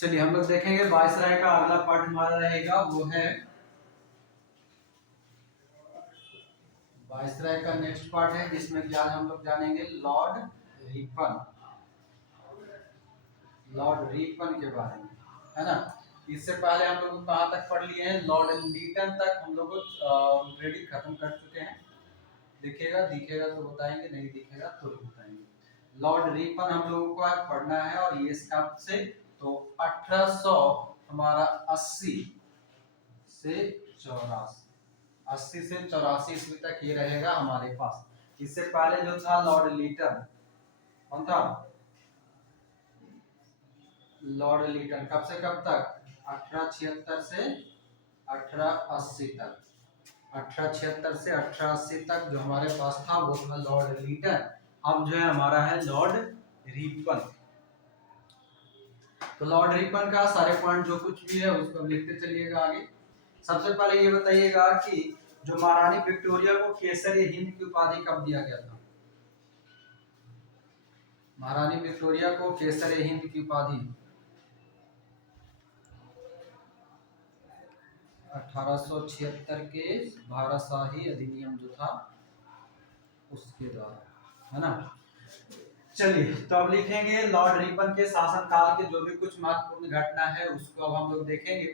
चलिए हम लोग देखेंगे वायसराय का अगला पार्ट हमारा रहेगा, वो है वायसराय का नेक्स्ट पार्ट है, जिसमें कि आज हम लोग जानेंगे लॉर्ड रिपन के बारे में, है ना। इससे पहले हम लोग कहाँ तक पढ़ लिए हैं, लॉर्ड लीटन तक हम लोग ऑलरेडी खत्म कर चुके हैं। दिखेगा तो बताएंगे, नहीं दिखेगा तो बताएंगे। लॉर्ड रिपन हम लोगों को आज पढ़ना है, और ये कब से, तो 1800 हमारा 80 से 84 ईस्वी तक ये रहेगा हमारे पास। इससे पहले जो था लॉर्ड लीटन, कौन था, लॉर्ड लीटन, कब से कब तक, 1876 से 1880 तक। 1876 से 1880 तक जो हमारे पास था वो था लॉर्ड लीटन। अब जो है हमारा है लॉर्ड रिपन। तो लॉर्ड रिपन का सारे पॉइंट जो कुछ भी है उसको लिखते चलिएगा आगे। सबसे पहले ये बताइएगा कि जो महारानी विक्टोरिया को केसरी हिंद की उपाधि कब दिया गया था। महारानी विक्टोरिया को केसरी हिंद की उपाधि 1876 के भारतशाही अधिनियम जो था उसके द्वारा, है ना। चलिए तो अब लिखेंगे लॉर्ड रिपन के शासनकाल के जो भी कुछ महत्वपूर्ण घटना है उसको अब हम लोग देखेंगे।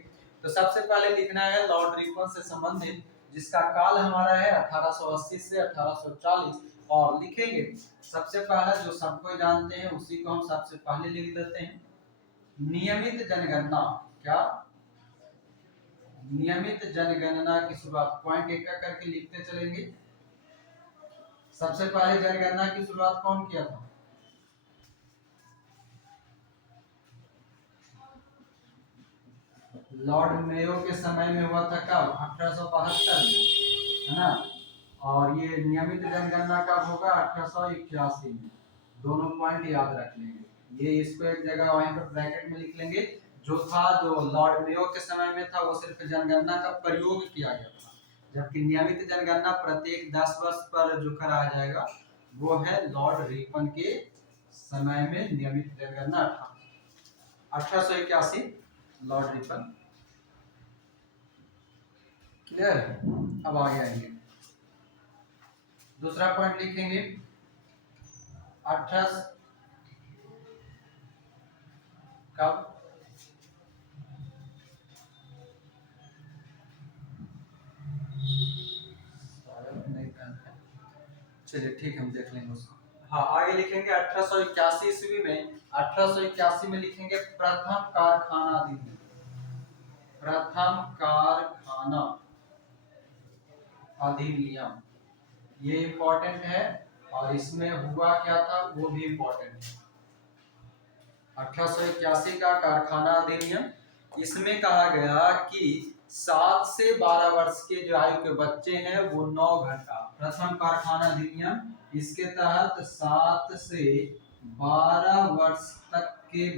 तो सबसे पहले लिखना है लॉर्ड रिपन से संबंधित, जिसका काल हमारा है 1880 से 1840, और लिखेंगे सबसे पहला जो सबको जानते हैं उसी को हम सबसे पहले लिख देते हैं, नियमित जनगणना। क्या, नियमित जनगणना की शुरुआत, पॉइंट एक करके लिखते चलेंगे। सबसे पहले जनगणना की शुरुआत कौन किया था, लॉर्ड मेयो के समय में हुआ था। कब, 1872, है ना। और ये नियमित जनगणना कब होगा, 1881 में। दोनों पॉइंट याद रख लेंगे, ये इसको एक जगह वहीं पर ब्रैकेट में लिख लेंगे। जो लॉर्ड मेयो के समय में था वो सिर्फ जनगणना का प्रयोग किया गया था, जबकि नियमित जनगणना प्रत्येक 10 वर्ष पर जो कराया जाएगा वो है लॉर्ड रिपन के समय में नियमित जनगणना 1881, लॉर्ड रिपन। क्लियर है। अब आगे आएंगे, दूसरा पॉइंट लिखेंगे 18 कब, चलिए ठीक, हम देख लेंगे उसको। हाँ आगे लिखेंगे 1881 ईस्वी में, 1881 में लिखेंगे प्रथम कारखाना अधिनियम। प्रथम कारखाना अधिनियम, ये इंपॉर्टेंट है, और इसमें हुआ क्या था वो भी इंपॉर्टेंट है। 1881 का कारखाना अधिनियम, इसमें कहा गया कि 7 से 12 वर्ष के जो आयु के बच्चे हैं वो 9 घंटा, प्रथम कारखाना अधिनियम, इसके तहत 7 से 12 वर्ष तक के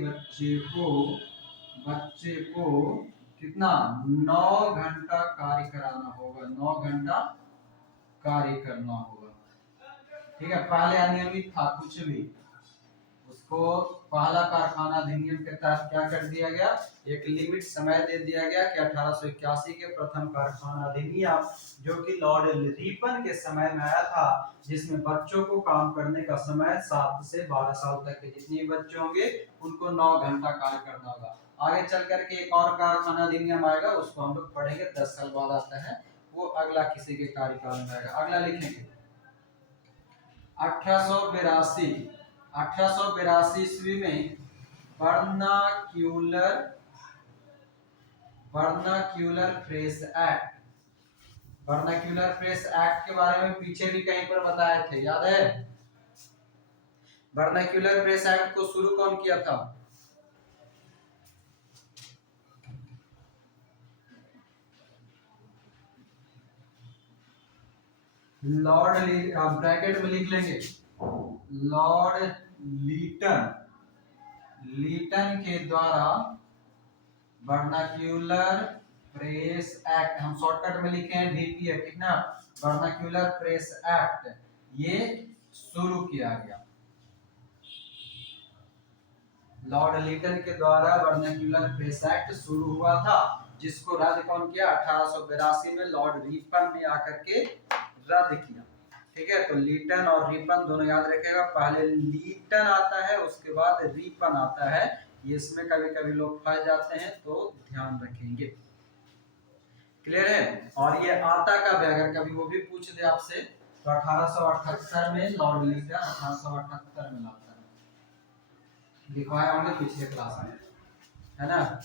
बच्चे को कितना, 9 घंटा कार्य कराना होगा, 9 घंटा कार्य करना होगा। ठीक है, पहले अनियमित था कुछ भी, उसको पहला कारखाना अधिनियम के तहत क्या कर दिया गया, एक लिमिट समय दे दिया गया कि 1881 के प्रथम कारखाना अधिनियम, जो कि लॉर्ड रिपन के समय में आया था, जिसमें बच्चों को काम करने का समय 7 से 12 साल तक के जितने बच्चे होंगे उनको 9 घंटा कार्य करना होगा। आगे चल करके एक और कारखाना अधिनियम आएगा, उसको हम लोग पढ़ेंगे, 10 साल बाद आता है वो, अगला किसी के कार्यकाल में आएगा। अगला लिखेंगे 1882, 1882 ईस्वी में vernacular press act. Vernacular press act के बारे में पीछे भी कहीं पर बताए थे, याद है। वर्नाक्यूलर प्रेस एक्ट को शुरू कौन किया था, लॉर्ड, ब्रैकेट में लिख लेंगे लॉर्ड लीटन के द्वारा वर्नाक्यूलर प्रेस एक्ट, हम शॉर्टकट में लिखे हैं VPA, ठीक ना। वर्नाक्यूलर प्रेस एक्ट ये शुरू किया गया, लॉर्ड लीटन के द्वारा वर्नाक्यूलर प्रेस एक्ट शुरू हुआ था, जिसको रद्द कौन किया? 1882 में लॉर्ड रिपन ने आकर के रद्द किया। ठीक है, तो लीटन और रिपन दोनों याद रखेगा, पहले लीटन आता है उसके बाद रिपन आता है, ये इसमें कभी कभी लोग फंस जाते हैं, तो ध्यान रखेंगे। क्लियर है? और ये आता कब है, अगर कभी वो भी पूछ दे आपसे, तो 1878 में लॉर्ड लीटन 1878 में लाता है, दिखवाए होंगे पिछले क्लास में, है ना।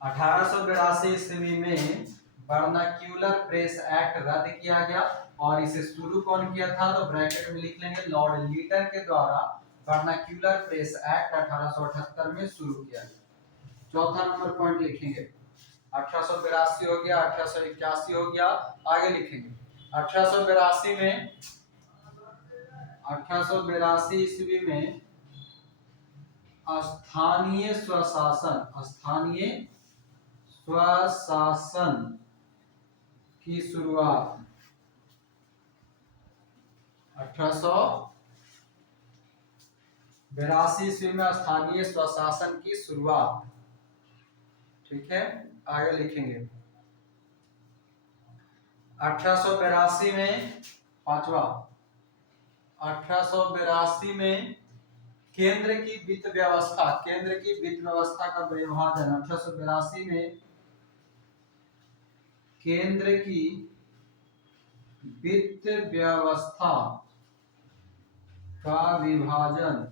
1882 ईस्वी में वर्नाक्यूलर प्रेस एक्ट रद्द किया गया, और इसे शुरू कौन किया था? तो ब्रैकेट में लिख लेंगे, लॉर्ड लीटन के द्वारा वर्नाक्यूलर प्रेस एक्ट 1878 में शुरू किया गया। चौथा नंबर पॉइंट लिखेंगे, 1882 हो गया, 1881 हो गया, आगे लिखेंगे 1882 में, 1882 ईस्वी में स्थानीय स्वशासन की शुरुआत। 1882 ईस्वी में स्थानीय स्वशासन की शुरुआत। ठीक है, आगे लिखेंगे 1882 में, पांचवा, 1882 में केंद्र की वित्त व्यवस्था का विभाजन। 1882 में केंद्र की वित्त व्यवस्था का विभाजन,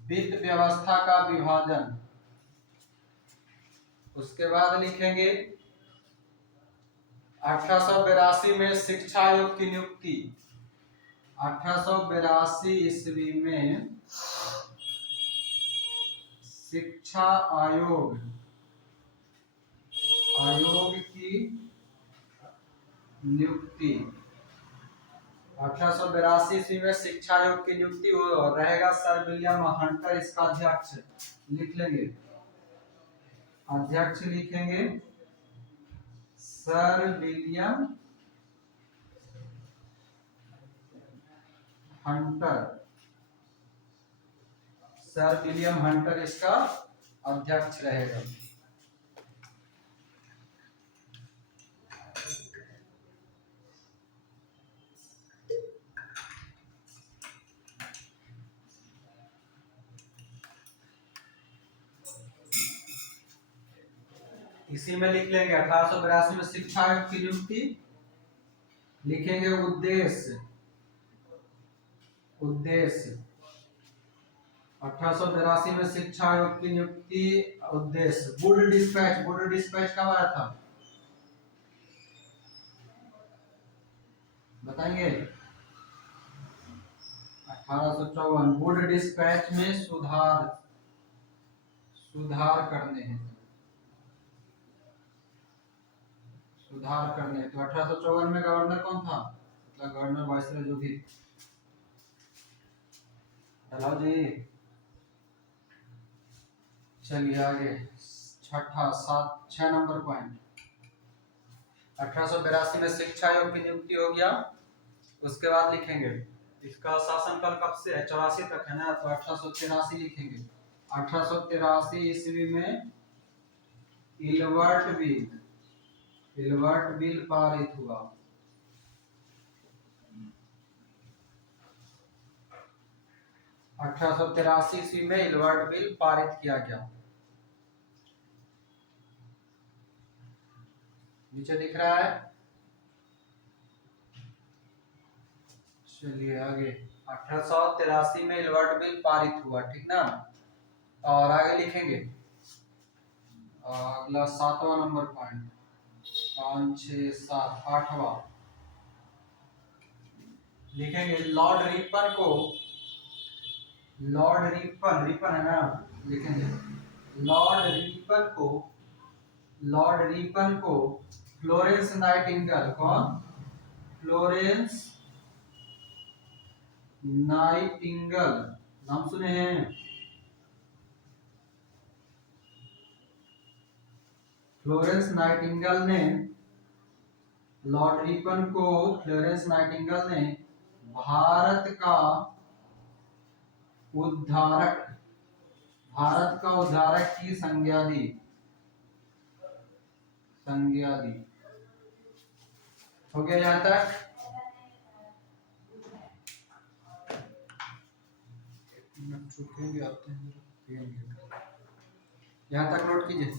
वित्त व्यवस्था का विभाजन। उसके बाद लिखेंगे 1882 में शिक्षा आयोग की नियुक्ति। 1882 ईस्वी में शिक्षा आयोग की नियुक्ति। 1882 ईस्वी में शिक्षा आयोग की नियुक्ति रहेगा सर विलियम हंटर इसका अध्यक्ष, लिख लेंगे, अध्यक्ष लिखेंगे sir William Hunter, sir William Hunter इसका अध्यक्ष रहेगा। इसी में लिख लेंगे 1882 में शिक्षा आयोग की नियुक्ति, लिखेंगे उद्देश्य 1882 में शिक्षा आयोग की नियुक्ति, उद्देश्य। वुड डिस्पैच कब आया था बताएंगे? 1854। वुड डिस्पैच में सुधार करने हैं, तो 1854 में गवर्नर कौन था? मतलब गवर्नर वाइसरॉय जो भी। हेलो जी, चलिए आगे, छह नंबर पॉइंट। 1882 में शिक्षा आयोग की नियुक्ति हो गया। उसके बाद लिखेंगे इसका शासनकाल कब से है? 84 तक है ना, तो 1883 लिखेंगे। 1883 ईस्वी में इलवर्ट बिल पारित हुआ। 1883 ईस्वी में इलवर्ट बिल पारित किया गया। नीचे दिख रहा है, चलिए आगे। 1883 में इलवर्ट बिल पारित हुआ, ठीक ना। और आगे लिखेंगे अगला 7वां नंबर पॉइंट, 5, 6, 7, 8वां लिखेंगे लॉर्ड रिपन है ना, लिखेंगे लॉर्ड रिपन को फ्लोरेंस नाइटिंगेल, कौन? फ्लोरेंस नाइटिंगेल, नाम सुने हैं? फ्लोरेंस नाइटिंगेल ने लॉर्ड रिपन को फ्लोरेंस नाइटिंगेल ने भारत का उद्धारक भारत का उद्धारक की संज्ञा दी। हो गया यहाँ तक? चुकेंगे आते हैं, यहाँ तक नोट कीजिए।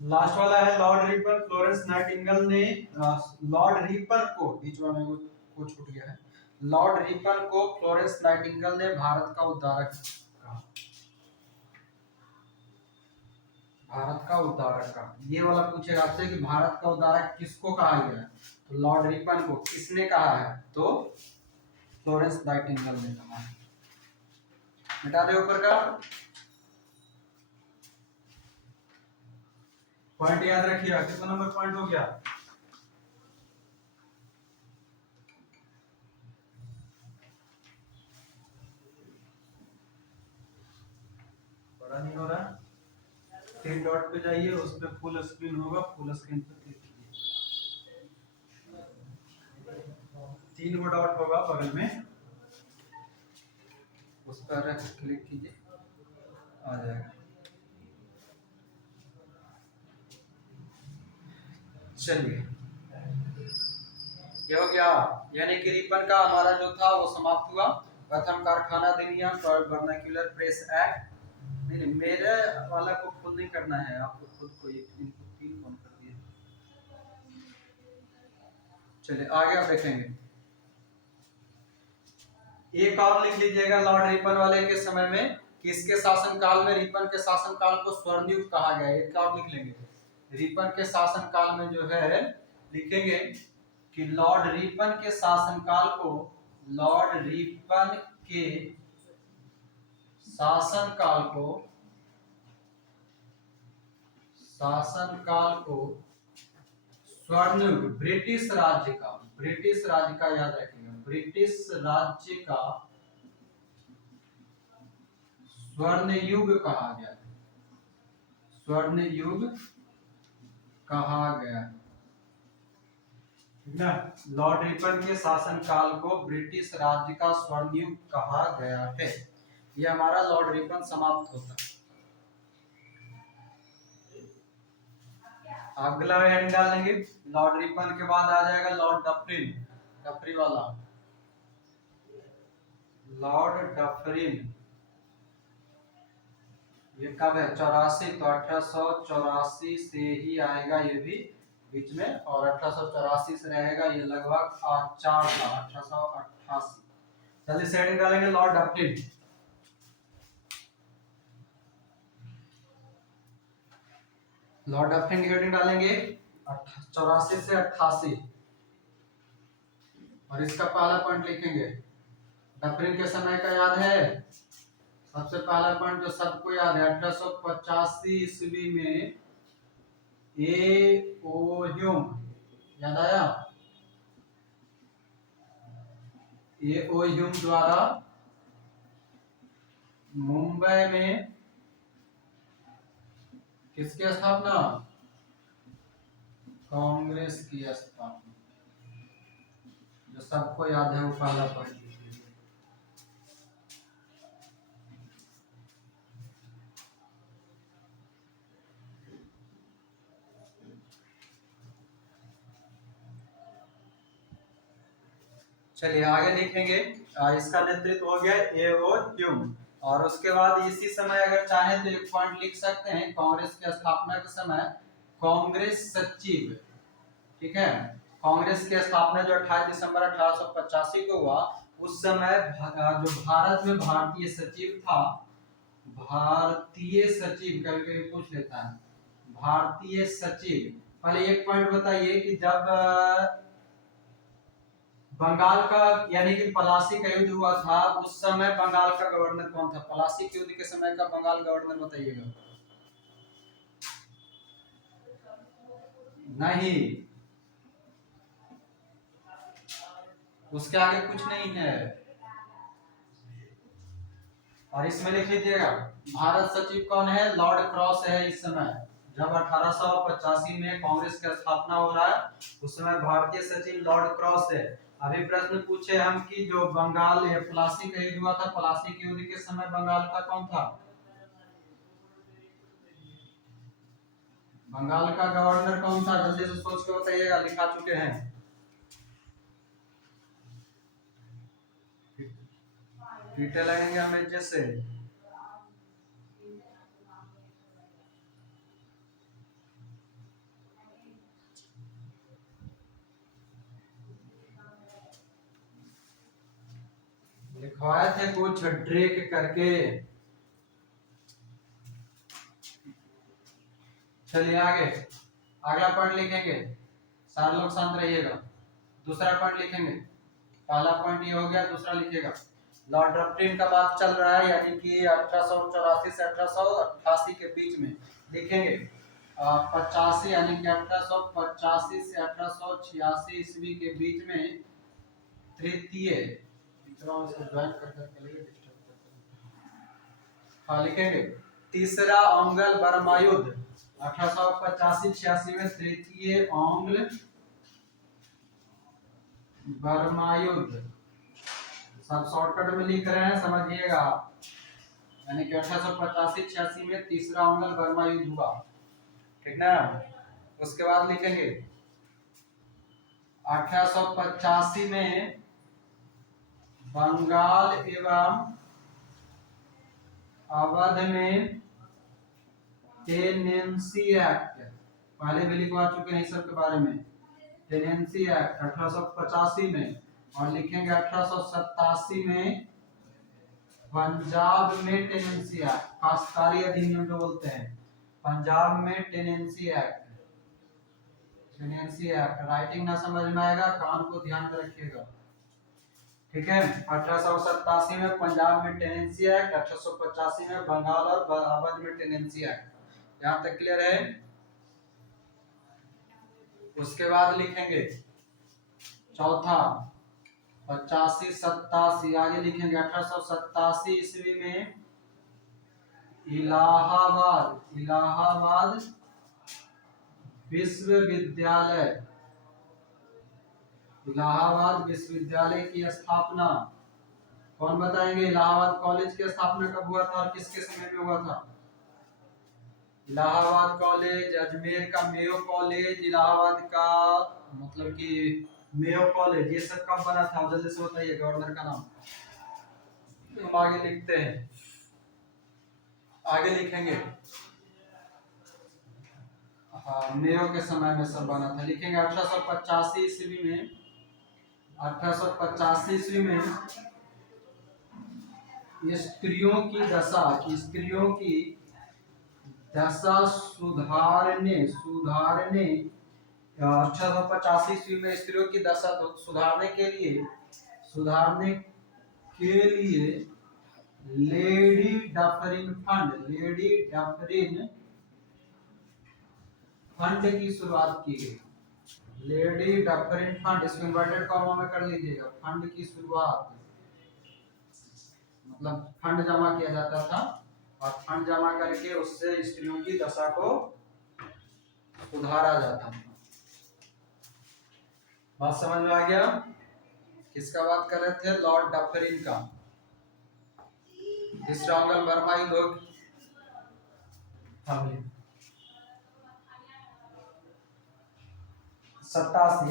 लास्ट वाला है लॉर्ड रिपर फ्लोरेंस नाइटिंगेल ने लॉर्ड रिपर को, बीच में वो छूट गया है, लॉर्ड रिपर को फ्लोरेंस नाइटिंगेल ने भारत का उद्धारक कहा। भारत का उद्धारक का ये वाला पूछेगा आपसे कि भारत का उद्धारक किसको कहा गया है, तो लॉर्ड रिपन को किसने कहा है, तो फ्लोरेंस नाइटिंगेल ने कहा है। मिटा दे ऊपर का पॉइंट, याद रखिएगा। कितना नंबर पॉइंट हो गया? बड़ा नहीं हो रहा, 3 डॉट पे जाइए, उस पे फुल स्क्रीन होगा, फुल स्क्रीन पे क्लिक कीजिए। 3 वो डॉट होगा बगल में, उस पर क्लिक कीजिए, आ जाएगा। चलिए ये हो गया, यानी कि रिपन का हमारा जो था वो समाप्त हुआ। प्रथम कारखाना अधिनियम फॉर वर्नाक्युलर प्रेस एक्ट। नहीं, मेरे वाला को खुद नहीं करना है, आपको खुद को इनको 3 कौन कर दिए। चलिए आगे आप देखेंगे, एक और लिख लीजिएगा लॉर्ड रिपन वाले के समय में, किसके शासनकाल में रिपन के शासनकाल को स्वर्णयुग कहा गया। एक और लिख लेंगे, रिपन के शासनकाल में जो है लिखेंगे कि लॉर्ड रिपन के शासनकाल को, लॉर्ड रिपन के शासनकाल को स्वर्णयुग, ब्रिटिश राज्य का याद रखिएगा, ब्रिटिश राज्य का स्वर्ण युग कहा गया, स्वर्ण युग कहा गया ना। लॉर्ड रिपन के शासनकाल को ब्रिटिश राज्य का स्वर्ण युग कहा गया है। ये हमारा लॉर्ड रिपन समाप्त होता है। अगला हेडिंग डालेंगे, लॉर्ड रिपन के बाद आ जाएगा लॉर्ड डफरिन, डफरी वाला, लॉर्ड डफरिन। ये कब है? 84, तो 1884 से ही आएगा ये भी बीच में, और 1884 से रहेगा ये लगभग 4 साल, 1888। चलिए हेडिंग डालेंगे लॉर्ड डफरिन। लॉर्ड डफरिन की हेडिंग डालेंगे 84 से 88, और इसका पहला पॉइंट लिखेंगे, डफरिन के समय का याद है। सबसे पहला पॉइंट जो सबको याद है, 1885 ईस्वी में ए ओ ह्यूम, याद आया? ए ओ ह्यूम द्वारा मुंबई में किसकी स्थापना? कांग्रेस की स्थापना, जो सबको याद है वो पहला पॉइंट। चलिए आगे लिखेंगे। इसका नेतृत्व हो गया एओ ह्यूम। और उसके बाद इसी समय अगर चाहे तो एक पॉइंट लिख सकते हैं, कांग्रेस की स्थापना के समय कांग्रेस सचिव, ठीक है, कांग्रेस की स्थापना जो 28 दिसंबर 1885 को हुआ, उस समय जो भारत में भारतीय सचिव था, भारतीय सचिव कभी कभी पूछ लेता है, भारतीय सचिव। पहले एक पॉइंट बताइए कि जब बंगाल का यानी कि पलासी का युद्ध हुआ था, उस समय बंगाल का गवर्नर कौन था? पलासी के युद्ध के समय का बंगाल गवर्नर बताइएगा। नहीं, उसके आगे कुछ नहीं है। और इसमें लिख लीजिएगा, भारत सचिव कौन है? लॉर्ड क्रॉस है। इस समय जब 1885 में कांग्रेस का स्थापना हो रहा है, उस समय भारतीय सचिव लॉर्ड क्रॉस है। अभी प्रश्न पूछे हम कि जो बंगाल या प्लासी का युद्ध हुआ था, प्लासी के युद्ध के समय बंगाल का कौन था? बंगाल का गवर्नर कौन था? जल्दी से सोच के बताइएगा, लिखा चुके हैं। पीटे लगेंगे हमें जैसे। लिखवाए थे कुछ ड्रेक करके। चलिए आगे, अगला पॉइंट लिखेंगे। सारे लोग शांत रहिएगा। दूसरा पॉइंट लिखेंगे। पहला पॉइंट ये हो गया, दूसरा लिखिएगा। लॉर्ड डफरिन का बात चल रहा है, यानी कि 1884 से 1888 के बीच में लिखेंगे। 85 यानी कि 1885 से 1886 ईस्वी के बीच में तृतीय, हाँ लिखेंगे, तीसरा ओंगल बर्मा युद्ध 1885-86 में, तृतीय ओंगल बर्मा युद्ध। सब शॉर्टकट में लिख रहे हैं, समझिएगा। यानी कि 1885-86 में तीसरा ओंगल बर्मा युद्ध हुआ, ठीक ना। उसके बाद लिखेंगे 1885 में बंगाल एवं अवध में टेनेंसी एक्ट, पहले भी लिखवा चुके हैं इस सब के बारे में। टेनेंसी एक्ट 1885 में। और लिखेंगे 1887 में पंजाब में टेनेंसी एक्ट, काश्तकारी अधिनियम जो बोलते हैं, पंजाब में tenancy act. Tenancy act writing ना समझ में आएगा, कान को ध्यान में रखिएगा, ठीक है। 1887 में पंजाब में टेनेंसी एक्ट, 1885 में बंगाल और अवध में टेनेंसी एक्ट। यहाँ तक क्लियर है? उसके बाद लिखेंगे चौथा 85-87, आगे लिखेंगे 1887 ईस्वी में इलाहाबाद विश्वविद्यालय, इलाहाबाद विश्वविद्यालय की स्थापना। कौन बताएंगे इलाहाबाद कॉलेज की स्थापना कब हुआ था और किसके समय में हुआ था? इलाहाबाद कॉलेज, अजमेर का मेयो कॉलेज, इलाहाबाद का मतलब कि मेयो कॉलेज, ये सब कब बना था? जल्दी से बताइए गवर्नर का नाम। हम आगे लिखते हैं, आगे लिखेंगे। हाँ, मेयो के समय में सब बना था। लिखेंगे 1885 ईस्वी में, 1885 ईस्वी में स्त्रियों की दशा, स्त्रियों की दशा सुधारने 1885 ईस्वी में स्त्रियों की दशा सुधारने के लिए लेडी डफरिन फंड की शुरुआत की गई। लेडी डफरिन फंड, इसको इन्वर्टेड कॉमा में कर लीजिएगा। फंड की शुरुआत मतलब फंड जमा किया जाता था, और फंड जमा करके उससे स्त्रियों की दशा को सुधारा जाता था। बात समझ में आ गया? किसका बात कर रहे थे? लॉर्ड डफरिन का। तीसरा ओंगल बर्मा युद्ध, हाँ 87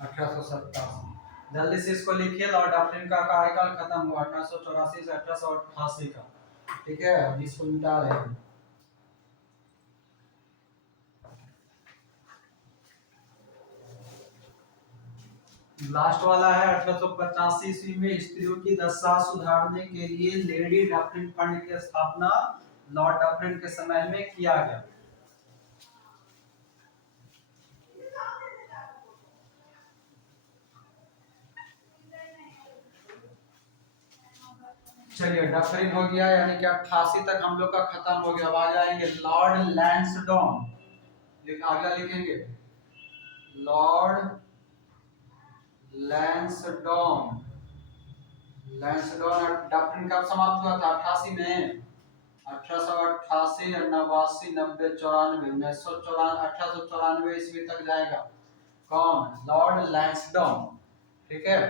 1887। जल्दी से इसको लिखिए। लॉर्ड डफरिन का कार्यकाल खत्म हुआ 1884 से 1888 का। ठीक है, अब इसको मिटा रहे हैं। लास्ट वाला है 1885 ईस्वी में स्त्रियों की दशा सुधारने के लिए लेडी डफरिन फंड की स्थापना लॉर्ड डफरिन के समय में किया गया। चलिए, डफरिन हो गया, यानी कि 88 तक हम लोग का खत्म हो गया। अब आ जाएंगे लॉर्ड लैंसडॉन। अगला लिखेंगे लॉर्ड लैंसडॉन। लैंसडॉन डफरिन कब समाप्त हुआ था? 88 में। 1888, 89, 90, 94, 1994, 1894 ईस्वी तक जाएगा। कौन? लॉर्ड लैंसडॉन। ठीक है,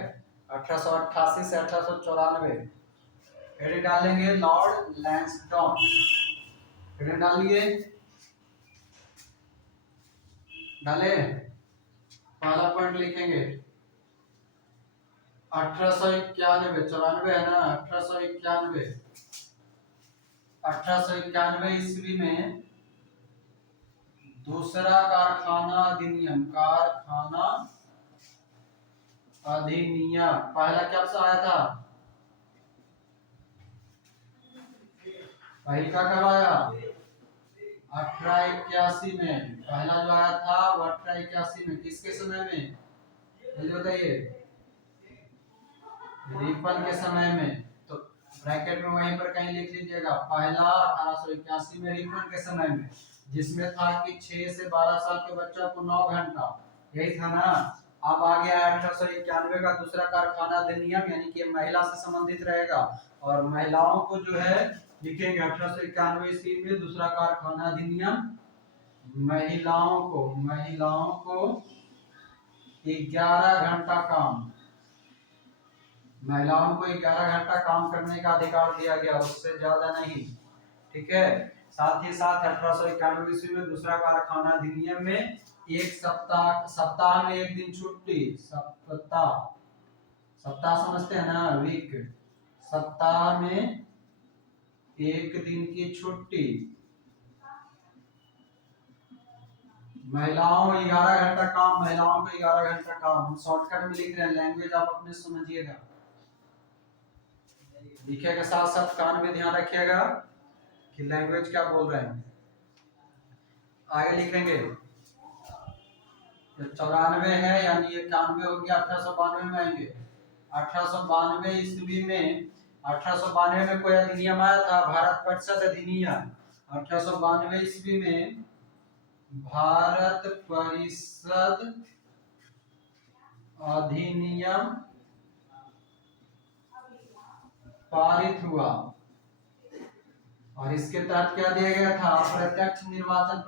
1888 से 1894। हेडिंग डालेंगे लॉर्ड लैंसडॉन। हेडिंग डालिए, डाले। पहला पॉइंट लिखेंगे 1891, 94 है ना, 1891। 1891 ईस्वी में दूसरा कारखाना अधिनियम। कारखाना अधिनियम पहला कब से आया था? पहला कब आया? 1881 में। पहला जो आया था वो 1881 में। किसके समय में? जल्दी बताइए। रिपन के समय में। तो ब्रैकेट में वहीं पर कहीं लिख लीजिएगा, पहला 1881 में रिपन के समय में, जिसमें था कि 6 से 12 साल के बच्चा को 9 घंटा, यही था ना। अब आ गया 1891 का दूसरा कारखाना अधिनियम, यानी कि महिला से संबंधित रहेगा। और महिलाओं को जो है लिखेंगे 1891 ईस्वी में दूसरा कारखाना अधिनियम। महिलाओं को 11 घंटा काम, महिलाओं को 11 घंटा काम करने का अधिकार दिया गया, उससे ज्यादा नहीं। ठीक है, साथ ही साथ 1891 ईस्वी में दूसरा कारखाना अधिनियम में एक सप्ताह में एक दिन छुट्टी। सप्ताह समझते हैं ना, वीक। सप्ताह में एक दिन की छुट्टी। महिलाओं 11 घंटा काम, महिलाओं को 11 घंटा काम। हम शॉर्टकट में लिख रहे हैं, लैंग्वेज आप अपने समझिएगा। लिखे के साथ साथ कान में ध्यान रखिएगा कि लैंग्वेज क्या बोल रहे हैं। आगे लिखेंगे 94 है, यानी 91 हो गया, 1892 में आएंगे। 1892 ईस्वी में, 1892 में कोई अधिनियम आया था, भारत परिषद अधिनियम। 1892 ईस्वी में भारत परिषद अधिनियम पारित हुआ, और इसके तहत क्या दिया गया था? अप्रत्यक्ष निर्वाचन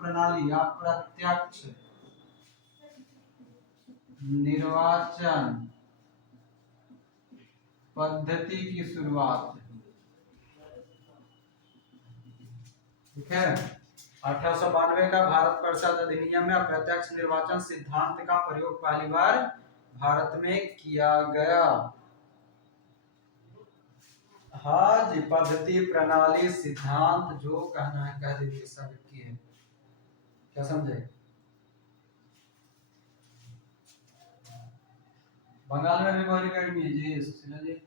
प्रणाली। अप्रत्यक्ष निर्वाचन पद्धति की शुरुआत। ठीक है, 1892 का भारत परिषद अधिनियम में अप्रत्यक्ष निर्वाचन सिद्धांत का प्रयोग पहली बार भारत में किया गया। हाँ जी, पद्धति, प्रणाली, सिद्धांत, जो कहना है कह दीजिए, सब की है। क्या समझे? बंगाल में भी बहुत गर्मी है जी, सुना जी।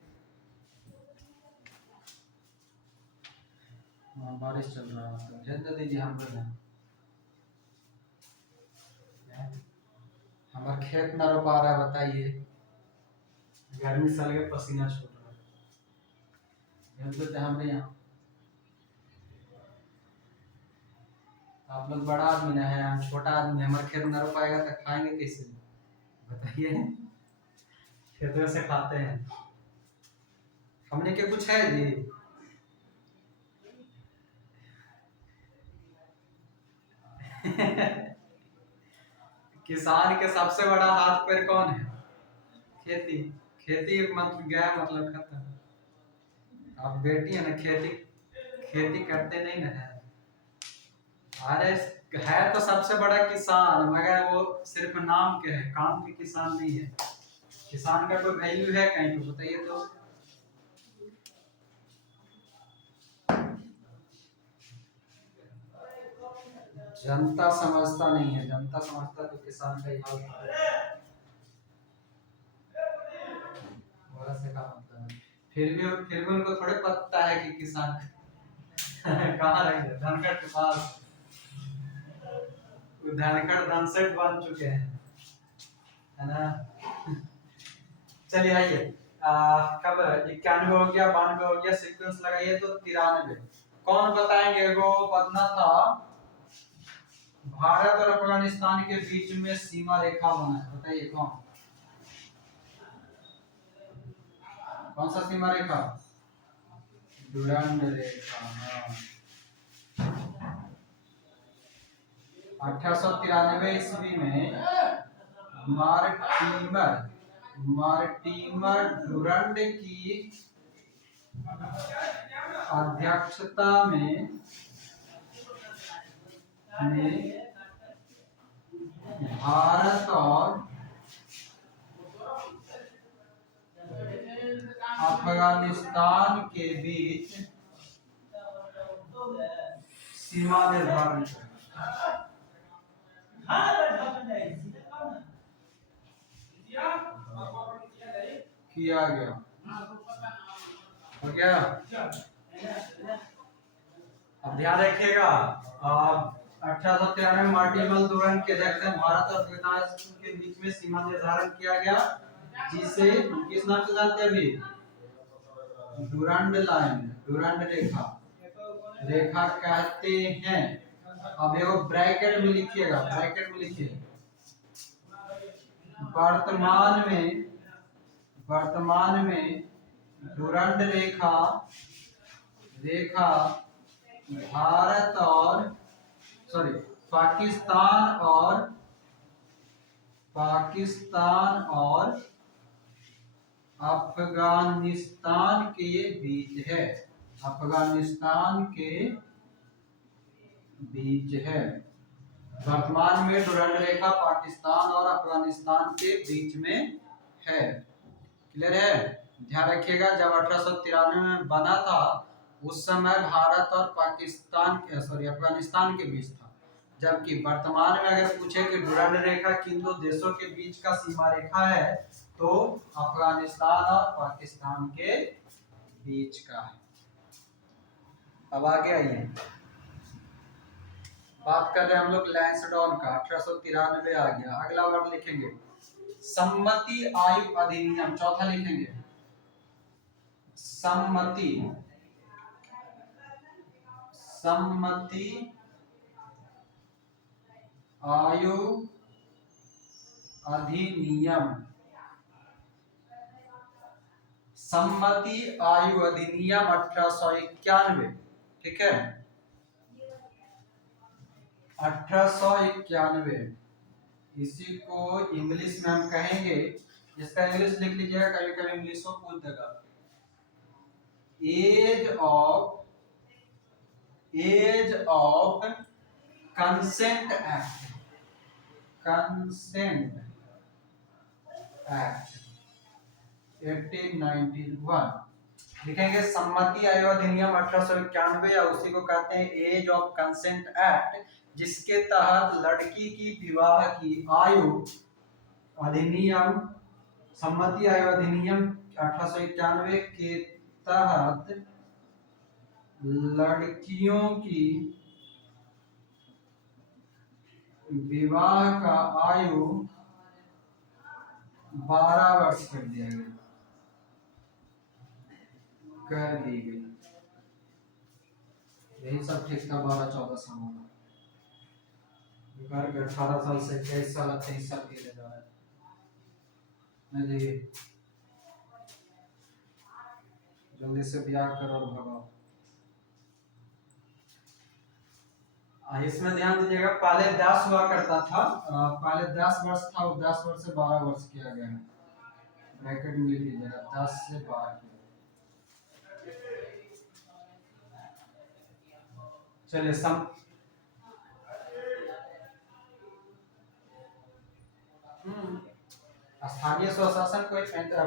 बारिश चल रहा है, भेज दे दीजिए हमको यहाँ। हमारा खेत ना रोपा रहा है, बताइए। गर्मी साल के पसीना छूट रहा है, भेज देते हमें यहाँ। आप लोग बड़ा आदमी है, हम छोटा आदमी, हमारे खेत ना रोपाएगा तो खाएंगे कैसे? बताइए, खेतों से खाते हैं। हमने के कुछ है जी? किसान के सबसे बड़ा हाथ पैर कौन है? खेती। खेती मतलब गया, मतलब खत्म। आप बेटी है ना, खेती खेती करते नहीं ना है। अरे है तो सबसे बड़ा किसान, मगर वो सिर्फ नाम के है, काम के किसान नहीं है। किसान का कोई वैल्यू है कहीं पे बताइए तो। जनता समझता नहीं है, जनता समझता तो किसान का ही हाल था। बोला से का मतलब है। फिर भी उनको थोड़े पता है कि किसान कहाँ रह गए, धनखड़ के पास। वो धनखड़ धनसेठ बन चुके हैं, है ना। चलिए आइए, कब 91 हो गया, 92 हो गया, सीक्वेंस लगाइए तो 93। कौन बताएंगे वो बनना था, भारत और अफगानिस्तान के बीच में सीमा रेखा बना है, बताइए कौन, कौन सा सीमा रेखा? डुरंड रेखा। हाँ, 1893 ईस्वी में मार्टिमर मार्टिमर डुरंड की अध्यक्षता में भारत और अफगानिस्तान के बीच सीमा निर्धारण किया गया। हो गया। अब ध्यान रखिएगा, 1893 में मार्टिमल डुरंड के अध्यक्षता में भारत और अफगानिस्तान के बीच में सीमा निर्धारण किया गया, जिसे किस नाम से जानते हैं अभी? डुरंड लाइन, डुरंड रेखा, रेखा कहते हैं। अब एगो ब्रैकेट में लिखिएगा, ब्रैकेट में लिखिए, वर्तमान में डुरंड रेखा रेखा भारत और सॉरी पाकिस्तान और अफगानिस्तान के बीच है, अफगानिस्तान के बीच है। वर्तमान में डुरंड रेखा पाकिस्तान और अफगानिस्तान के बीच में है। क्लियर है? ध्यान रखिएगा, जब 1893 में बना था उस समय भारत और पाकिस्तान के अफगानिस्तान के बीच था, जबकि वर्तमान में अगर पूछे कि डुरंड रेखा किन दो देशों के बीच का सीमा रेखा है तो अफगानिस्तान और पाकिस्तान के बीच का है। अब आगे आइए, बात कर रहे हैं हम लोग लैंसडॉन का, 1893 आ गया। अगला वर्ड लिखेंगे सम्मति आयु अधिनियम, चौथा लिखेंगे सम्मति आयु अधिनियम, सम्मति आयु अधिनियम 1891। ठीक है, 1891। इसी को इंग्लिश में हम कहेंगे, इसका इंग्लिश लिख लीजिएगा, कभी कभी इंग्लिश को पूछ देगा, Age of Consent Act, Consent Act 1891 लिखेंगे। सम्मति आयु अधिनियम 1891 या उसी को कहते हैं एज ऑफ कंसेंट एक्ट, जिसके तहत लड़की की विवाह की आयु अधिनियम, सम्मति आयु अधिनियम 1891 के तहत लड़कियों की विवाह का आयु 12 वर्ष कर दिया गया, कर दी गई। यही सब ठीक था 12-14 साल में, 18 साल से 23 साल 23 साल के ले जा रहा है जी। जल्दी से ब्याह करो और भगाओ। इसमें ध्यान दीजिएगा, पहले 10 हुआ करता था, पहले 10 वर्ष था, वो 10 वर्ष से 12 वर्ष किया गया है। ब्रैकेट में लिख लीजिएगा 10 से 12 किया। चलिए स्थानीय स्वशासन को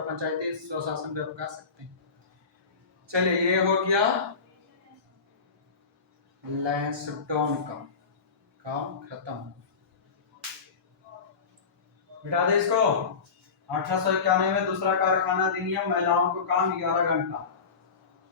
पंचायती स्वशासन भी आप कह सकते हैं। चलिए ये हो गया लैंसडाउन का काम खत्म। मिटा दे इसको। 1891 में दूसरा कारखाना अधिनियम, महिलाओं को काम 11 घंटा।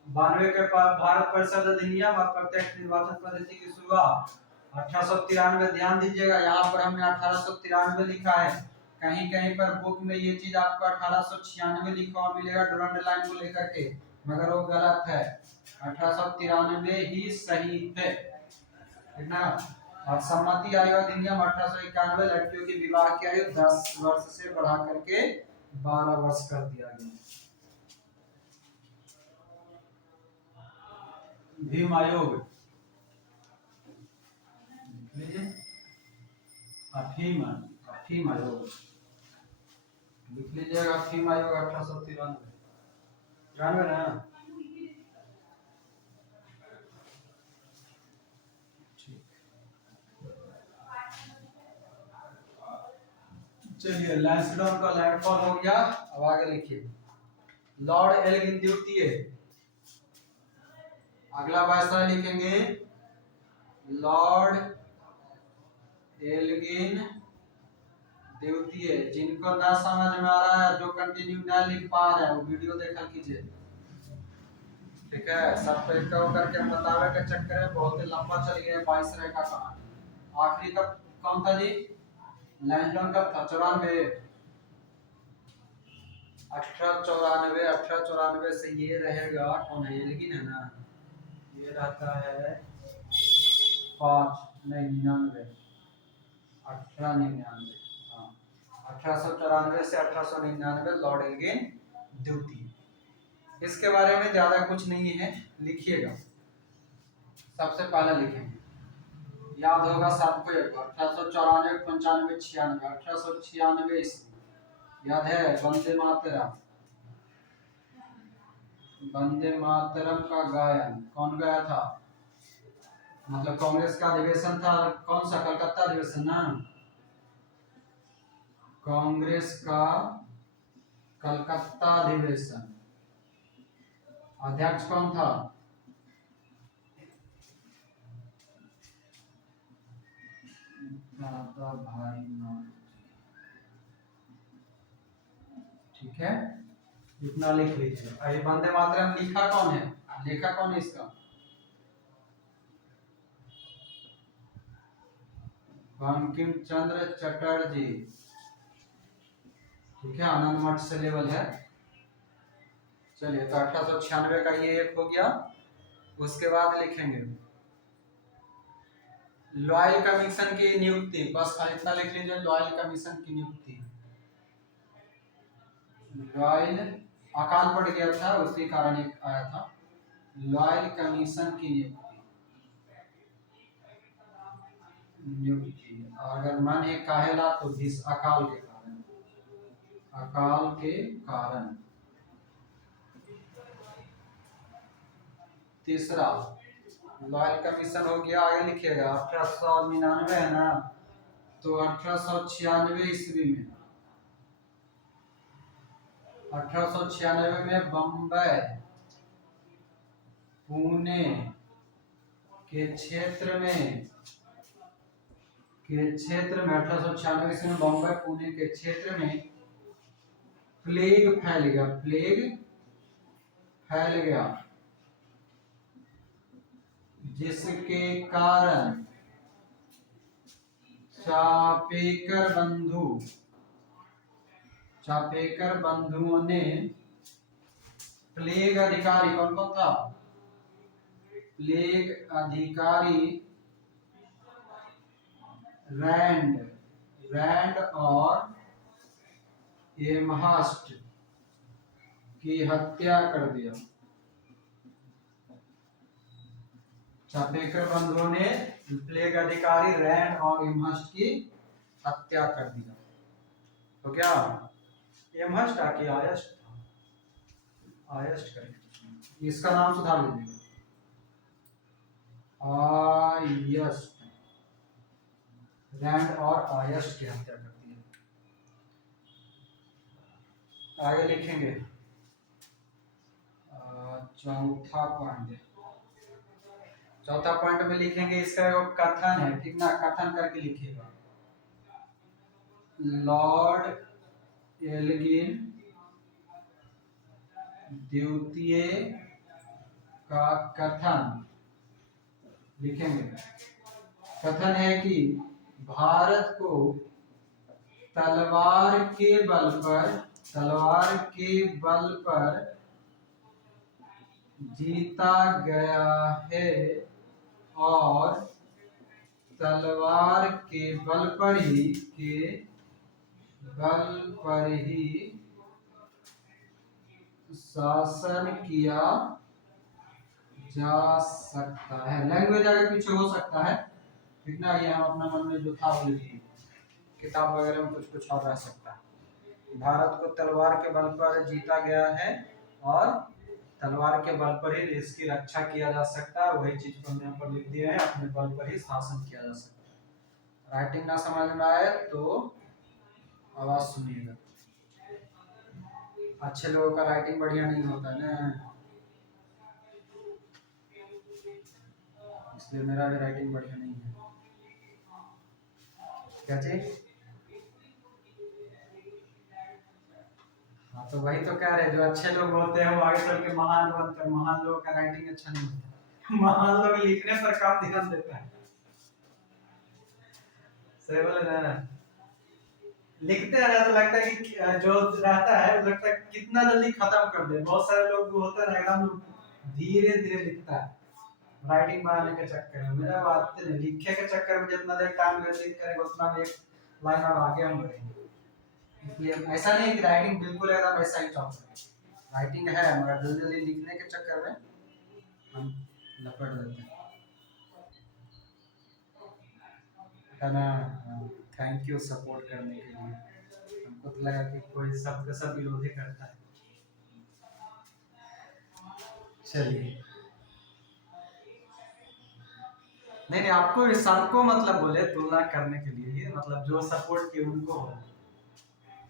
92 के भारत परिषद अधिनियम और प्रत्यक्ष निर्वाचन पद्धति की शुरुआत। 1893, ध्यान दीजिएगा यहाँ पर हमने 1893 लिखा है, कहीं कहीं पर बुक में ये चीज आपको 1896 लिखा हुआ मिलेगा डुरंड लाइन को लेकर के, मगर वो गलत है। 1893 ही सही है, ठीक ना। और सम्मति आयोग अधिनियम 1891, लड़कियों की विवाह की आयु 10 वर्ष से बढ़ा करके 12 वर्ष कर दिया गया। भीम आयोग अफीम अफीम आयोग लिख लीजिएगा। अफीम आयोग 1893 जानवे ना। चलिए लैंसडाउन का लैंडफॉल हो गया। अब आगे लिखिए लॉर्ड एल्गिन द्वितीय। अगला वायसराय लिखेंगे लॉर्ड एल्गिन द्वितीय। जिनको ना समझ में आ रहा है, जो कंटिन्यू ना लिख पा रहे हैं, वो वीडियो देखा कीजिए, ठीक है। सब पे करके बतावे के चक्कर में बहुत ही लंबा चल गया वायसराय का कहानी। आखिरी का कौन था जी? लैंसडाउन का था 94। 1894 से ये रहेगा कौन है? एल्गिन है ना। ये रहता है 599 1899। हाँ 1894 से 1899 लॉर्ड एल्गिन द्वितीय। इसके बारे में ज्यादा कुछ नहीं है, लिखिएगा। सबसे पहले लिखेंगे, याद होगा सबको। 1894, 95, 96। 1896 ईस्वी याद है, वंदे मातरम। वंदे मातरम का गायन कौन गाया था? मतलब कांग्रेस का अधिवेशन था, कौन सा? कलकत्ता अधिवेशन ना। कांग्रेस का कलकत्ता अधिवेशन। अध्यक्ष कौन था? दादा भाई नौरोजी, ठीक है। इतना लिख लीजिए। ये वंदे मातरम लिखा कौन है? लेखा कौन है इसका? बंकिम चंद्र चटर्जी, ठीक है। आनंद मठ से लेवल है। चलिए तो 1896 का ये एक हो गया। उसके बाद लिखेंगे लॉयल कमीशन की नियुक्ति। बस खाली इतना लिख लीजिए, लॉयल कमीशन की नियुक्ति। लॉयल अकाल पड़ गया था, उसी कारण एक आया था लॉयल कमीशन की नियुक्ति। अगर मन है काहेला तो जिस अकाल के कारण, अकाल के कारण। तीसरा लॉयल कमीशन हो गया। आगे लिखिएगा 1899 है ना, तो 1896 ईस्वी में, 1896 में बम्बई पुणे के क्षेत्र में 1896 ईस्वी में बम्बई पुणे के क्षेत्र में प्लेग फैल गया। प्लेग फैल गया, जिसके कारण चापेकर बंधुओं ने प्लेग अधिकारी, कौन कौन था? प्लेग अधिकारी रैंड और एमहर्स्ट की हत्या कर दिया। चापेकर बंधुओं ने प्लेग अधिकारी रैंड और एमहर्स्ट की हत्या कर दिया। तो क्या एमहर्स्ट था कि आयस्ट था? आयस्ट करें, इसका नाम सुधार लीजिएगा, आयस्ट। रैंड और आयस्ट की हत्या कर दी। आगे लिखेंगे चौथा पॉइंट। चौथा पॉइंट में लिखेंगे इसका एक कथन है, ठीक ना, कथन करके लिखिएगा। लॉर्ड एल्गिन द्वितीय का कथन लिखेंगे। कथन है कि भारत को तलवार के बल पर जीता गया है और तलवार के बल पर ही शासन किया जा सकता है। लैंग्वेज आगे पीछे हो सकता है, ठीक ना, ये हम अपना मन में जो था वो लिखिए, किताब वगैरह में कुछ कुछ और रह सकता है। भारत को तलवार के बल पर जीता गया है और तलवार के बल पर ही देश की रक्षा किया जा सकता है, वही चीज को हमने यहाँ पर लिख दिया है, अपने बल पर ही शासन किया जा सकता है। राइटिंग ना समझ में आए तो आवाज सुनिएगा। अच्छे लोगों का राइटिंग बढ़िया नहीं होता है ना, इसलिए मेरा भी राइटिंग बढ़िया नहीं है। क्या चीज? हाँ तो वही तो कह रहे हैं, जो अच्छे लोग होते हैं वो आगे चल के महान बनते हैं। महान लोगों का राइटिंग अच्छा नहीं होता, महान लोग लिखने पर काम ध्यान देता है। सही बोले ना, लिखते हैं तो लगता है कि जो रहता है वो लगता है कितना जल्दी खत्म कर दे। बहुत सारे लोग जो होते हैं ना एकदम धीरे धीरे लिखता है राइटिंग बनाने के चक्कर में। मेरा बात नहीं, लिखने के चक्कर में जितना देर टाइम व्यतीत करेंगे उतना एक लाइन और आगे हम बढ़ेंगे। इसलिए ऐसा नहीं कि राइटिंग बिल्कुल एकदम ऐसा ही चौक है, राइटिंग है मगर जल्दी जल्दी लिखने के चक्कर में हम लपट देते हैं, है ना। थैंक यू सपोर्ट करने के लिए। हमको तो लगा कि कोई सबका सब विरोधी करता है। चलिए, नहीं नहीं, आपको सबको मतलब बोले तुलना करने के लिए, मतलब जो सपोर्ट किए उनको बोले,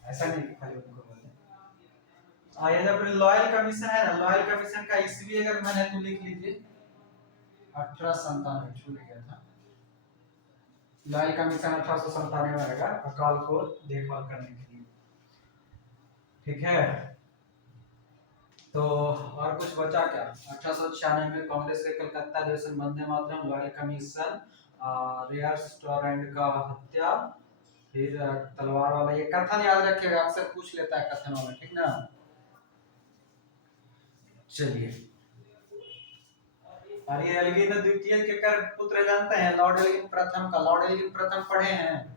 ऐसा नहीं कि खाली उनको बोले। आइए, जब लॉयल कमीशन है ना, लॉयल कमीशन का ईस्वी अगर मैंने तो लिख लीजिए 1897, छूट गया था। लॉयल कमीशन 1897 में आएगा अकाल को देखभाल करने के लिए, ठीक है। तो और कुछ बचा क्या? 1896 में कांग्रेस के कलकत्ता अधिवेशन, वंदे मातरम, लॉयल कमीशन, रेयरस्टोरेंट का हत्या, फिर तलवार वाला। ये कथन याद रखिएगा, अक्सर पूछ लेता है कथन वाला, ठीक ना। चलिए, और ये एल्गिन द्वितीय के कर पुत्र जानते हैं? लॉर्ड एल्गिन प्रथम का। लॉर्ड एल्गिन प्रथम पढ़े हैं,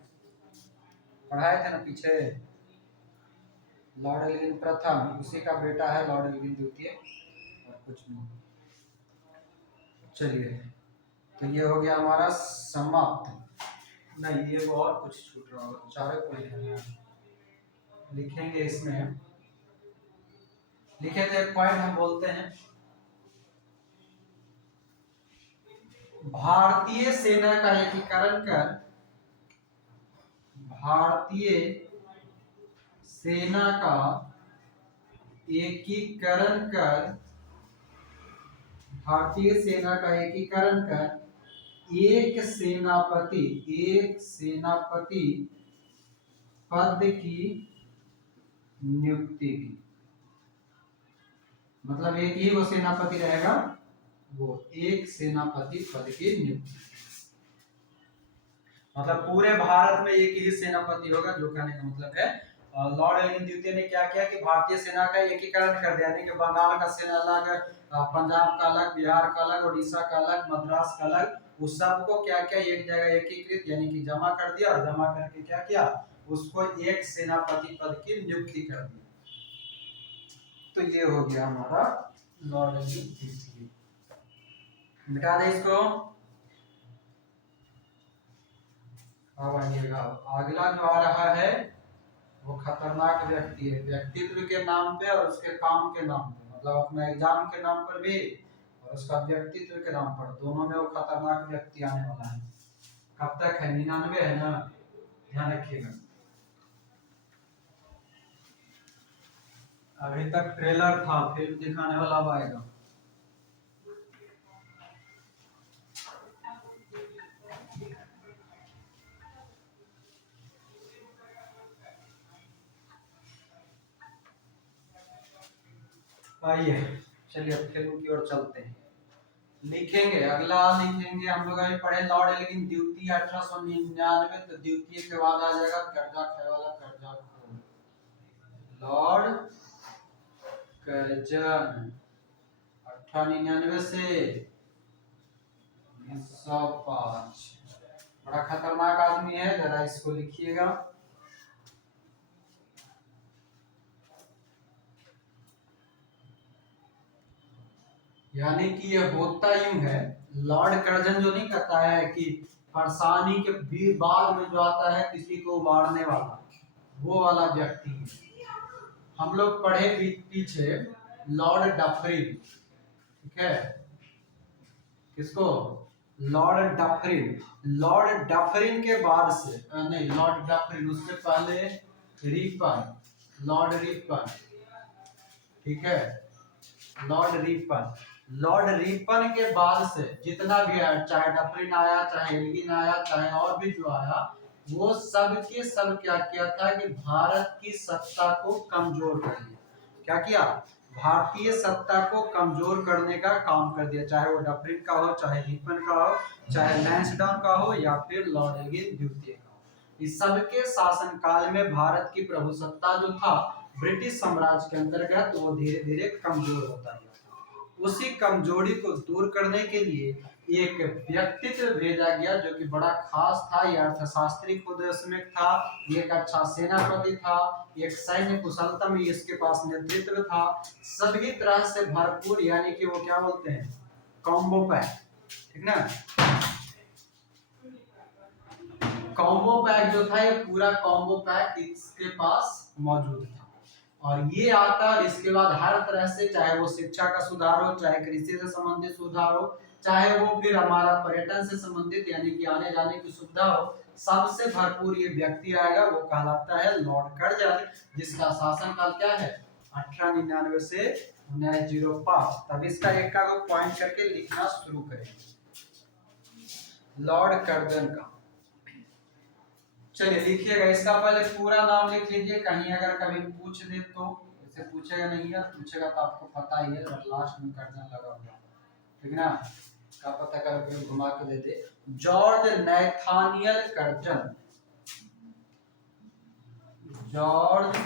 पढ़ाए थे ना पीछे। लॉर्ड एल्गिन प्रथम उसी का बेटा है लॉर्ड एल्गिन द्वितीय, और कुछ नहीं। चलिए, तो ये हो गया हमारा समाप्त। नहीं, ये वो और कुछ छूट रहा होगा, चारों को लिखेंगे इसमें। लिखे तो एक पॉइंट हम बोलते हैं, भारतीय सेना का एकीकरण कर, भारतीय सेना का एकीकरण कर, भारतीय सेना का एकीकरण कर एक सेनापति पद की नियुक्ति की। मतलब एक ही वो सेनापति रहेगा, वो एक सेनापति पद की नियुक्ति, मतलब पूरे भारत में एक ही सेनापति होगा। जो कहने का मतलब है, लॉर्ड एल्गिन द्वितीय ने क्या किया कि भारतीय सेना का एकीकरण कर दिया, यानी कि बंगाल का सेना अलग, पंजाब का अलग, बिहार का अलग, उड़ीसा का अलग, मद्रास का अलग, उस सब को क्या किया, एक जगह एकीकृत यानी कि जमा कर दिया, और जमा करके क्या किया, उसको एक सेनापति पद की नियुक्ति कर दी। तो ये हो गया हमारा लॉर्ड एल्गिन द्वितीय। मिटा दे इसको। अब आइएगा, अगला जो आ रहा है वो खतरनाक व्यक्ति है, व्यक्तित्व के नाम पे और उसके काम के नाम पे, मतलब अपना एग्जाम के नाम पर भी और उसका व्यक्तित्व के नाम पर, दोनों में वो खतरनाक व्यक्ति आने वाला है। कब तक है? 99 है ना, ध्यान रखिएगा। अभी तक ट्रेलर था, फिल्म दिखाने वाला अब आएगा। आइए चलिए अब फिल्म की ओर चलते हैं। लिखेंगे अगला, लिखेंगे हम लोग अभी पढ़े लॉर्ड एल्गिन द्वितीय 1899, तो द्वितीय के बाद आ जाएगा कर्जा खाए वाला कर्जा खो, लॉर्ड कर्जन 1899 से 1905। बड़ा खतरनाक आदमी है, जरा इसको लिखिएगा। यानी कि ये होता यूं है, लॉर्ड कर्जन जो नहीं कहता है कि परेशानी के बाद में जो आता है किसी को उबारने वाला, वो वाला व्यक्ति है। हम लोग पढ़े पीछे लॉर्ड डफरिन, ठीक है, किसको, लॉर्ड डफरिन। लॉर्ड डफरिन के बाद से नहीं, लॉर्ड डफरिन उससे पहले रिपन, लॉर्ड रिपन, ठीक है, लॉर्ड रिपन। लॉर्ड रिपन के बाद से जितना भी आया, चाहे डफरिन आया, चाहे एल्गिन आया, चाहे और भी जो आया, वो सब के सब क्या किया था कि भारत की सत्ता को कमजोर कर दिया। क्या किया, भारतीय सत्ता को कमजोर करने का काम कर दिया, चाहे वो डफरिन का हो, चाहे रिपन का हो, चाहे लैंसडाउन का हो, या फिर लॉर्ड एल्गिन द्वितीय का हो। इस सब के शासन काल में भारत की प्रभुसत्ता जो था ब्रिटिश साम्राज्य के अंतर्गत, वो धीरे धीरे कमजोर होता गया। उसी कमजोरी को दूर करने के लिए एक व्यक्तित्व भेजा गया जो कि बड़ा खास था। ये अर्थशास्त्री खुद उसमें था, एक अच्छा सेनापति था, एक सैन्य कुशलता में इसके पास नेतृत्व था, सभी तरह से भरपूर, यानी कि वो क्या बोलते हैं, कॉम्बो पैक, ठीक ना। कॉम्बो पैक जो था, ये पूरा कॉम्बो पैक इसके पास मौजूद था। और ये आता है, इसके बाद हर तरह से, चाहे वो शिक्षा का सुधार हो, चाहे कृषि से संबंधित सुधार हो, चाहे वो फिर हमारा पर्यटन से संबंधित यानी कि आने जाने की सुविधा हो, सबसे भरपूर ये व्यक्ति आएगा, वो कहलाता है लॉर्ड कर्जन, जिसका शासनकाल क्या है 1899 से 1905। तब इसका एक का पॉइंट करके लिखना शुरू करेंगे लॉर्ड कर्जन का। चलिए लिखिएगा, इसका पहले पूरा नाम लिख लीजिए, कहीं अगर कभी पूछ दे तो, इसे पूछेगा नहीं है, पूछेगा तो आपको पता ही है, लास्ट में कर्जन लगा हुआ, ठीक ना, का पता करके घुमा के दे दे। जॉर्ज नैथानियल कर्जन, जॉर्ज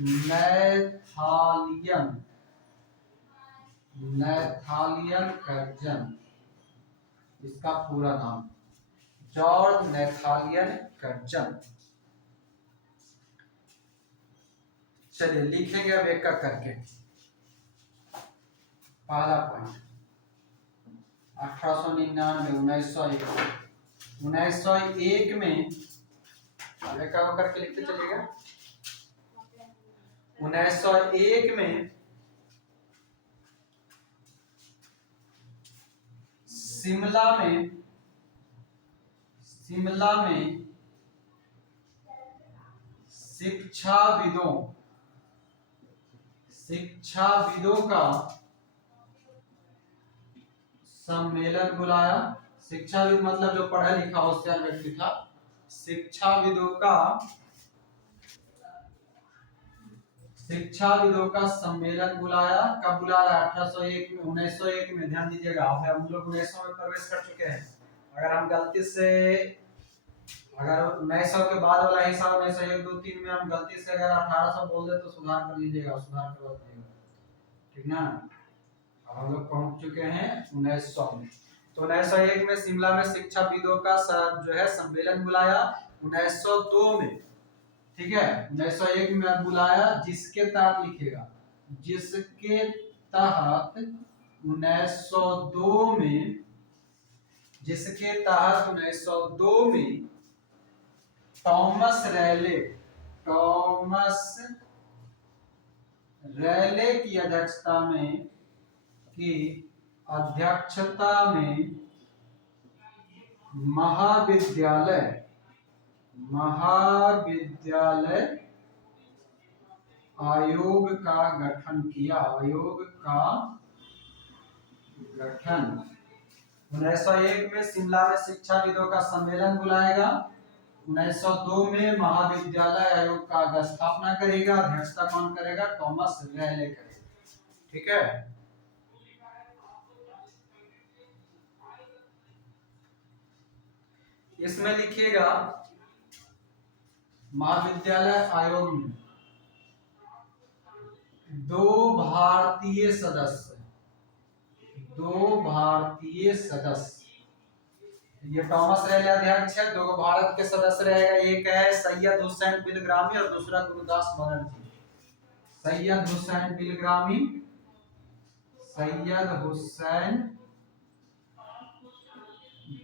नैथानियल, नैथानियल कर्जन, इसका पूरा नाम जॉर्ज नैथानियल कर्जन। चलिए लिखेंगे अब एक का करके। पहला पॉइंट 1899, 1901 में आगे का करके लिखते चलिएगा। 1901 में शिमला में शिक्षाविदों का सम्मेलन बुलाया। शिक्षाविद मतलब जो पढ़ा लिखा होशियार व्यक्ति था। शिक्षाविदों का सम्मेलन बुलाया। कब बुला रहा है, 1801 में, 1901 में, ध्यान दीजिएगा। हम लोग 1900 में प्रवेश कर चुके हैं। अगर हम गलती से, अगर 1900 के बाद वाला हिसाब 1901, 2, 3 में हम गलती से अगर 1800 बोल दे तो सुधार कर लीजिएगा, सुधार करवा दीजिएगा, ठीक ना। अब हम लोग पहुंच चुके हैं 1900 में। तो 1901 में शिमला में शिक्षाविदों का जो है सम्मेलन बुलाया। 1902 में, ठीक है, 1901 में बुलाया, जिसके तहत लिखेगा, जिसके तहत 1902 में, जिसके तहत 1902 में टॉमस रैले की अध्यक्षता में महाविद्यालय आयोग का गठन किया। आयोग का गठन 1901 में शिमला में शिक्षाविदों का सम्मेलन बुलाएगा। 1902 में महाविद्यालय आयोग का स्थापना करेगा। अध्यक्षता कौन करेगा? थॉमस रेले करेगा। ठीक है। इसमें लिखिएगा महाविद्यालय आयोग में 2 भारतीय सदस्य, 2 भारतीय सदस्य, ये थॉमस रेले अध्यक्ष है। 2 भारत के सदस्य रहेगा। एक है सैयद हुसैन बिलग्रामी और दूसरा गुरुदास बनर्जी। सैयद हुसैन बिलग्रामी, सैयद हुसैन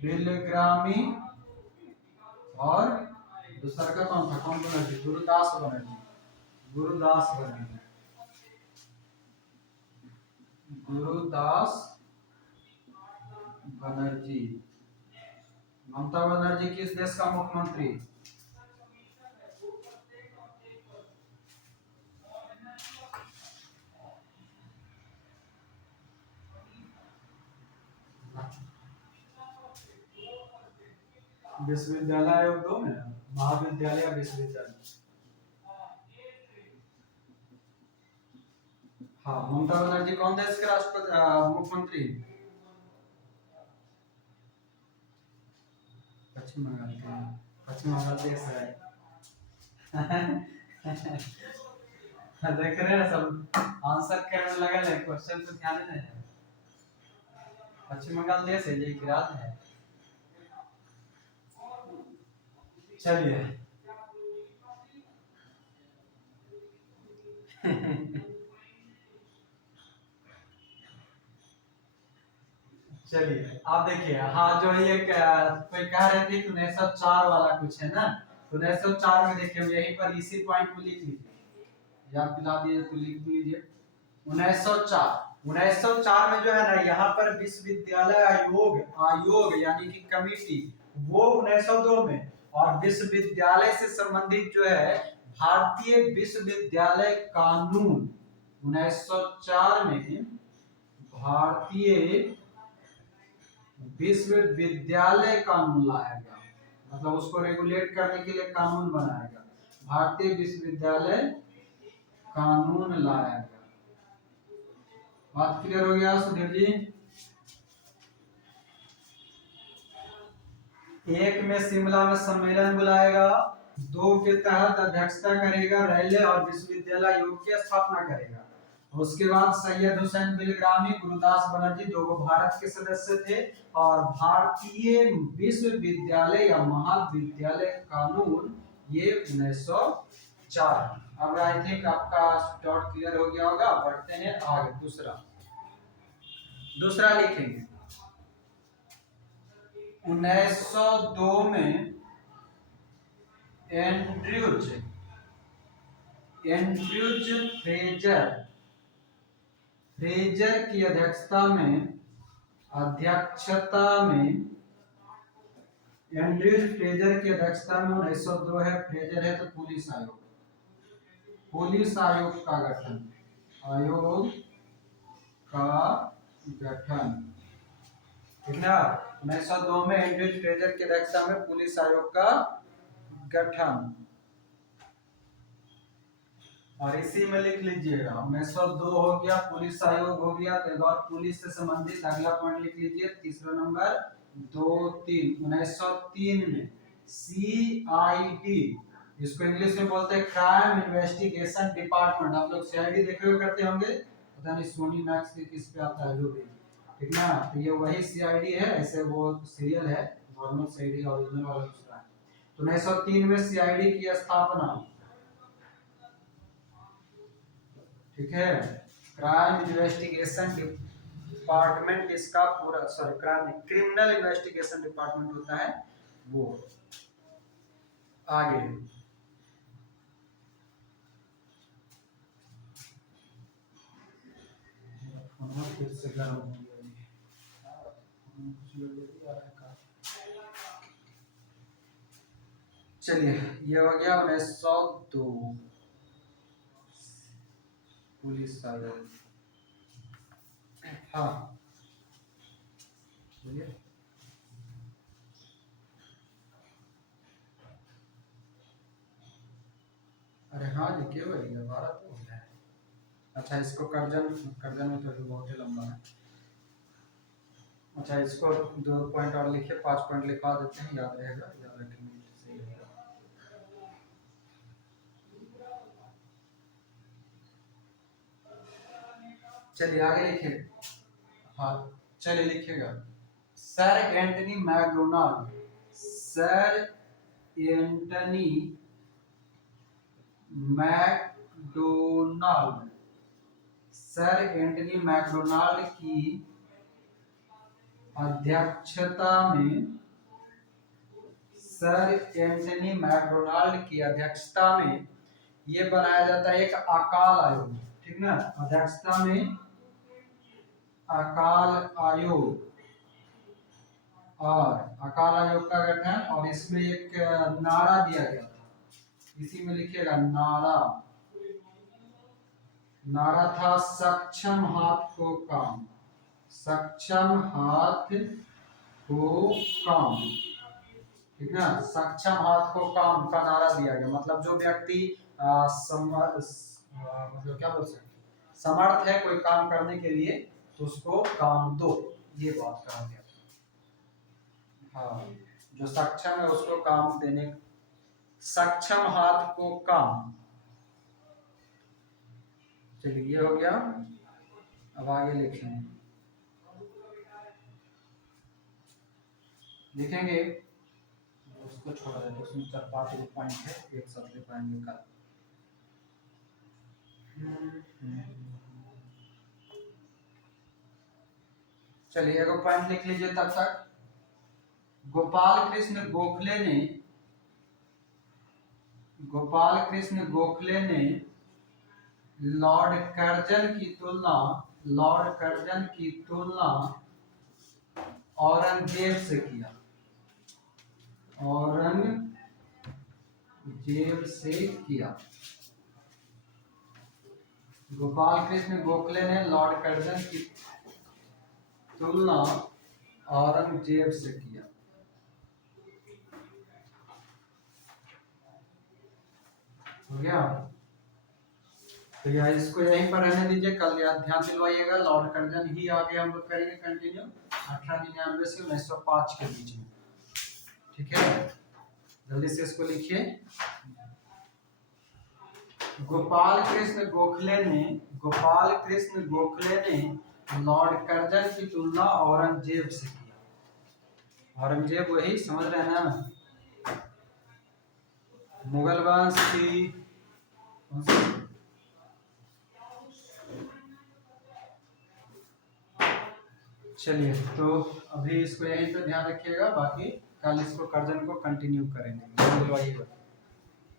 बिलग्रामी और दूसरा का कौन था? कौन बनर्जी? गुरुदास बनर्जी। गुरुदास बनर्जी, गुरुदास बनर्जी। ममता बनर्जी किस देश का मुख्यमंत्री? विश्वविद्यालय आयोग 2 में महाविद्यालय या विश्वविद्यालय? हाँ, ममता बनर्जी कौन देश के राष्ट्रपति मुख्यमंत्री? पश्चिम बंगाल के। पश्चिम बंगाल देश है। देख रहे हैं सब आंसर करने लगे हैं, क्वेश्चन तो ध्यान नहीं है। पश्चिम बंगाल देश है, ये राज्य है। चलिए चलिए आप देखिए। हाँ, जो ये कोई कह रहे थे कि 1904 वाला कुछ है ना, तो 1904 में देखिए हम यहीं पर इसी पॉइंट को लिख लीजिए, याद दिला दिए तो लिख दीजिए 1904। 1904 में जो है ना, यहाँ पर विश्वविद्यालय आयोग, आयोग यानी कि कमिटी, वो 1902 में, और विश्वविद्यालय से संबंधित जो है भारतीय विश्वविद्यालय कानून 1904 में भारतीय विश्वविद्यालय कानून लाया गया। मतलब उसको रेगुलेट करने के लिए कानून बनाया गया। भारतीय विश्वविद्यालय कानून लाया गया। बात क्लियर हो गया सुधीर जी? 1 में शिमला में सम्मेलन बुलाएगा। 2 के तहत अध्यक्षता करेगा रेले और विश्वविद्यालय आयोग की स्थापना करेगा। उसके बाद सैयद हुसैन बिलग्रामी, गुरुदास बनर्जी 2 भारत के सदस्य थे। और भारतीय विश्वविद्यालय या महाविद्यालय कानून ये 1904। अब आई थिंक आपका डॉट क्लियर हो गया होगा। बढ़ते हैं आगे। दूसरा लिखेंगे 1902 में एंड्रयूज फ्रेजर की अध्यक्षता में एंड्रयूज फ्रेजर की अध्यक्षता में 1902 है। फ्रेजर है तो पुलिस आयोग, पुलिस आयोग का गठन, आयोग का गठन, ठीक ना। 1902 में एंड्रयूज फ्रेजर की अध्यक्षता में पुलिस आयोग का गठन। और इसी में लिख लीजिएगा 1902 हो गया, पुलिस आयोग हो गया, तो एक और पुलिस से संबंधित अगला पॉइंट लिख लीजिए, तीसरा नंबर 2-3। 1903 में CID, इसको इंग्लिश में बोलते हैं क्राइम इन्वेस्टिगेशन डिपार्टमेंट। आप लोग CID देखे हुए करते होंगे, पता नहीं सोनी मैक्स के किस पे आता है जो भी, ठीक ना। तो ये वही CID है, ऐसे वो सीरियल है, नॉर्मल CID ओरिजिनल वाला दूसरा है। तो 1903 में CID की स्थापना, ठीक है। क्राइम इन्वेस्टिगेशन डिपार्टमेंट इसका पूरा, सॉरी क्रिमिनल इन्वेस्टिगेशन डिपार्टमेंट होता है वो। आगे फिर से गर्म हो गया। चलिए ये हो गया 1902। पुलिस आयोग। हाँ बोलिए। अरे हाँ लिखे हुए 12 तो हो गया है। अच्छा इसको कर्जन, कर्जन में तो बहुत ही लंबा है। अच्छा इसको 2 पॉइंट और लिखिए, 5 पॉइंट लिखवा देते हैं, याद रहेगा, याद रखेंगे सही रहेगा। चलिए आगे लिखिए। हाँ चलिए लिखिएगा। Sir Antony MacDonald, Sir Antony MacDonald, Sir Antony MacDonald की अध्यक्षता में, सर एंटनी मैकडोनाल्ड की अध्यक्षता में ये बनाया जाता है एक अकाल आयोग, ठीक ना। अध्यक्षता में अकाल आयोग, और अकाल आयोग का गठन, और इसमें एक नारा दिया गया था, इसी में लिखिएगा नारा, नारा था सक्षम हाथ को काम, सक्षम हाथ को काम, ठीक ना। सक्षम हाथ को काम का नारा दिया गया, मतलब जो व्यक्ति मतलब क्या बोल सकते, समर्थ है कोई काम करने के लिए तो उसको काम दो, ये बात कहा गया। हाँ जो सक्षम है उसको काम देने, सक्षम हाथ को काम। चलिए ये हो गया, अब आगे लिखेंगे, लिखेंगे उसको छोड़ा देते, उसमें 4-5 पॉइंट है, एक साथ ले पाएंगे कल। चलिए एक पॉइंट लिख लीजिए तब तक। गोपाल कृष्ण गोखले ने, गोपाल कृष्ण गोखले ने लॉर्ड कर्जन की तुलना, लॉर्ड कर्जन की तुलना औरंगजेब से किया, औरंगजेब से किया। गोपाल कृष्ण गोखले ने लॉर्ड कर्जन की तुलना औरंगजेब से किया। हो गया। तो यार इसको यहीं पर रहने दीजिए, कल याद ध्यान दिलवाइएगा, लॉर्ड कर्जन ही आगे हम लोग करेंगे कंटिन्यू 1899 से 1905 के बीच में, ठीक है। जल्दी से इसको लिखिए। गोपाल कृष्ण गोखले ने, गोपाल कृष्ण गोखले ने लॉर्ड कर्जन की तुलना औरंगजेब से किया। औरंगजेब वही समझ रहे हैं ना, मुगल वंश की। चलिए तो अभी इसको यहीं पे ध्यान रखिएगा, बाकी कल इसको कर्जन को कंटिन्यू करेंगे, दिलवाइएगा।